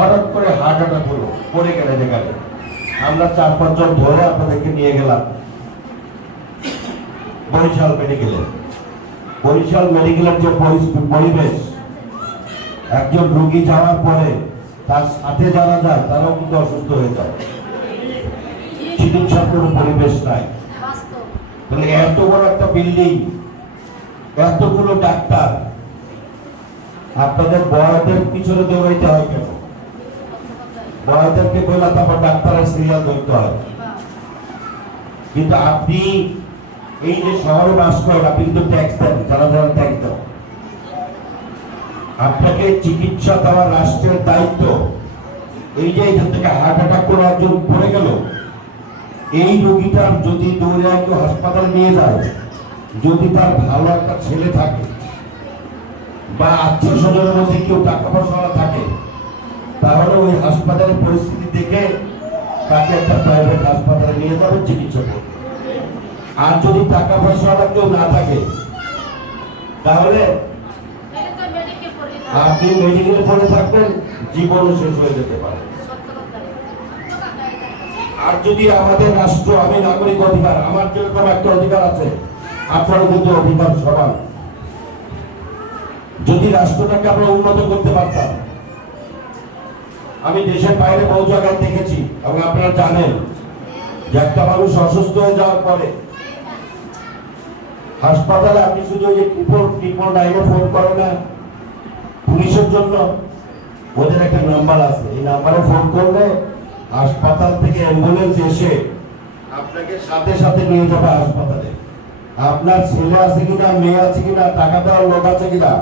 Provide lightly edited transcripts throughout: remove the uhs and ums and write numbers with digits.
হঠাৎ করে heart attack হলো, পড়ে গেলেন এখানে। আমরা 4-5 জন ধরে আপনাদেরকে নিয়ে গেলাম বরিশাল মেডিকেলে। বরিশাল মেডিকেলের যে পরিবেশ, একজন রোগী যাওয়ার পরে তার সাথে যারা যায় তারাও কিন্তু অসুস্থ হয়ে যায়, চিকিৎসার কোনো পরিবেশ নাই। তাহলে এত বড় একটা বিল্ডিং, এতগুলো ডাক্তার, আপনাদের বড়দের পিছনে দৌড়াইতে হয় কেন? বড়দেরকে বলে তারপর ডাক্তারের সিরিয়াল ধরতে হয়। কিন্তু আপনি এই যে শহরে বাস করেন, আপনি কিন্তু ট্যাক্স দেন, যারা যারা ট্যাক্স দেন, আপনাকে চিকিৎসা দেওয়া রাষ্ট্রের দায়িত্ব। এই যে এখান থেকে হার্ট অ্যাটাক করে একজন পড়ে গেল, এই রোগীটার যদি দৌড়ে একটু হাসপাতালে নিয়ে যায়, যদি তার ভালো একটা ছেলে থাকে বা আত্মীয় স্বজনের মধ্যে কেউ টাকা পয়সা থাকে, তাহলে ওই হাসপাতালের পরিস্থিতি দেখে তাকে একটা প্রাইভেট হাসপাতালে নিয়ে যাবে চিকিৎসা করবে। আর যদি টাকা পয়সা কেউ না থাকে, তাহলে আপনি মেডিকেলে পড়ে থাকবেন, জীবনও শেষ হয়ে যেতে পারে। আর যদি আমাদের রাষ্ট্র, আমি নাগরিক অধিকার, আমার যেরকম একটা অধিকার আছে, আপনারও কিন্তু অধিকার সমান। যদি রাষ্ট্রটাকে আমরা উন্নত করতে পারতাম, আমি দেশের বাইরে বহু জায়গায় দেখেছি, এবং আপনারা জানেন যে একটা মানুষ অসুস্থ হয়ে যাওয়ার পরে হাসপাতালে আপনি শুধু ওই যে 999 ফোন করেন না পুলিশের জন্য, ওদের একটা নাম্বার আছে, এই নাম্বারে ফোন করলে হাসপাতাল থেকে অ্যাম্বুলেন্স এসে আপনাকে সাথে সাথে নিয়ে যাবে হাসপাতালে। আপনার ছেলে আছে কিনা, মেয়ে আছে কিনা, টাকা দেওয়ার লোক আছে কিনা,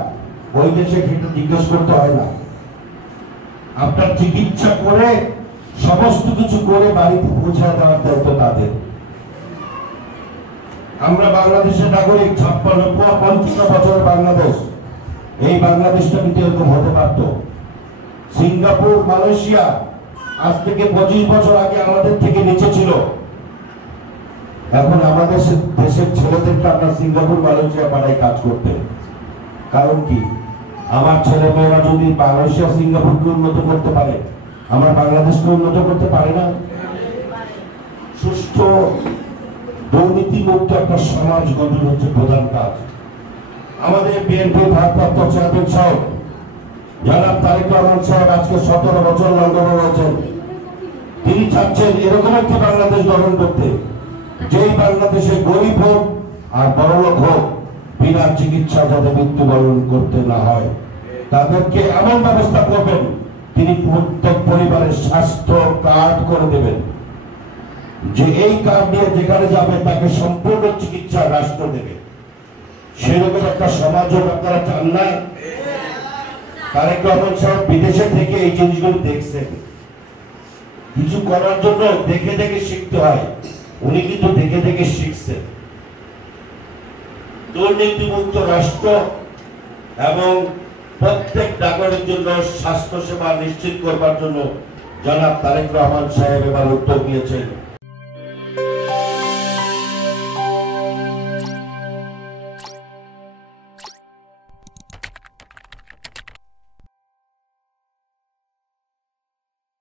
ওই দেশে কিন্তু জিজ্ঞেস করতে হয় না। আপনার চিকিৎসা করে সমস্ত কিছু করে বাড়িতে পৌঁছে দেওয়ার দায়িত্ব তাদের। আমরা বাংলাদেশের নাগরিক, 55 বছরের বাংলাদেশ, এই বাংলাদেশটা কিন্তু এরকম হতে পারত। সিঙ্গাপুর, মালয়েশিয়া আজ থেকে 25 বছর আগে আমাদের থেকে নিচে ছিল। এখন আমাদের দেশের ছেলেদেরকে আমরা সিঙ্গাপুর, মালয়েশিয়া পাড়ায় কাজ করতে। কারণ কি? আমার ছেলে মেয়েরা যদি মালয়েশিয়া, সিঙ্গাপুরকে উন্নত করতে পারে, আমরা বাংলাদেশকে উন্নত করতে পারি না? সুষ্ঠু দুর্নীতিমুক্ত একটা সমাজ গঠন হচ্ছে প্রধান কাজ। আমাদের বিএনপি ভারপ্রাপ্ত চেয়ারম্যান সাহেব জনাব তারেক রহমান সাহেব আজকে 17 বছর লন্ডনে রয়েছেন। তিনি চাচ্ছেন এরকম একটি বাংলাদেশ গঠন করতে, যেই বাংলাদেশে গরিব হোক আর বড়লোক হোক, বিনা চিকিৎসা যাতে মৃত্যুবরণ করতে না হয়, তাদেরকে এমন ব্যবস্থা করবেন, তিনি প্রত্যেক পরিবারের স্বাস্থ্য কার্ড করে দেবেন, যে এই কার্ড নিয়ে যেখানে যাবে তাকে সম্পূর্ণ চিকিৎসা রাষ্ট্র দেবে। সেরকম একটা সমাজও আপনারা চান না? তারেক রহমান সাহেব বিদেশে থেকে এই জিনিসগুলো দেখছেন। কিছু করার জন্য দেখে দেখে শিখতে হয়, উনি কিন্তু দেখে দেখে শিখছেন। দুর্নীতিমুক্ত রাষ্ট্র এবং প্রত্যেক নাগরিকের জন্য স্বাস্থ্য সেবা নিশ্চিত করবার জন্য জনাব তারেক রহমান সাহেব এবার উদ্যোগ নিয়েছেন।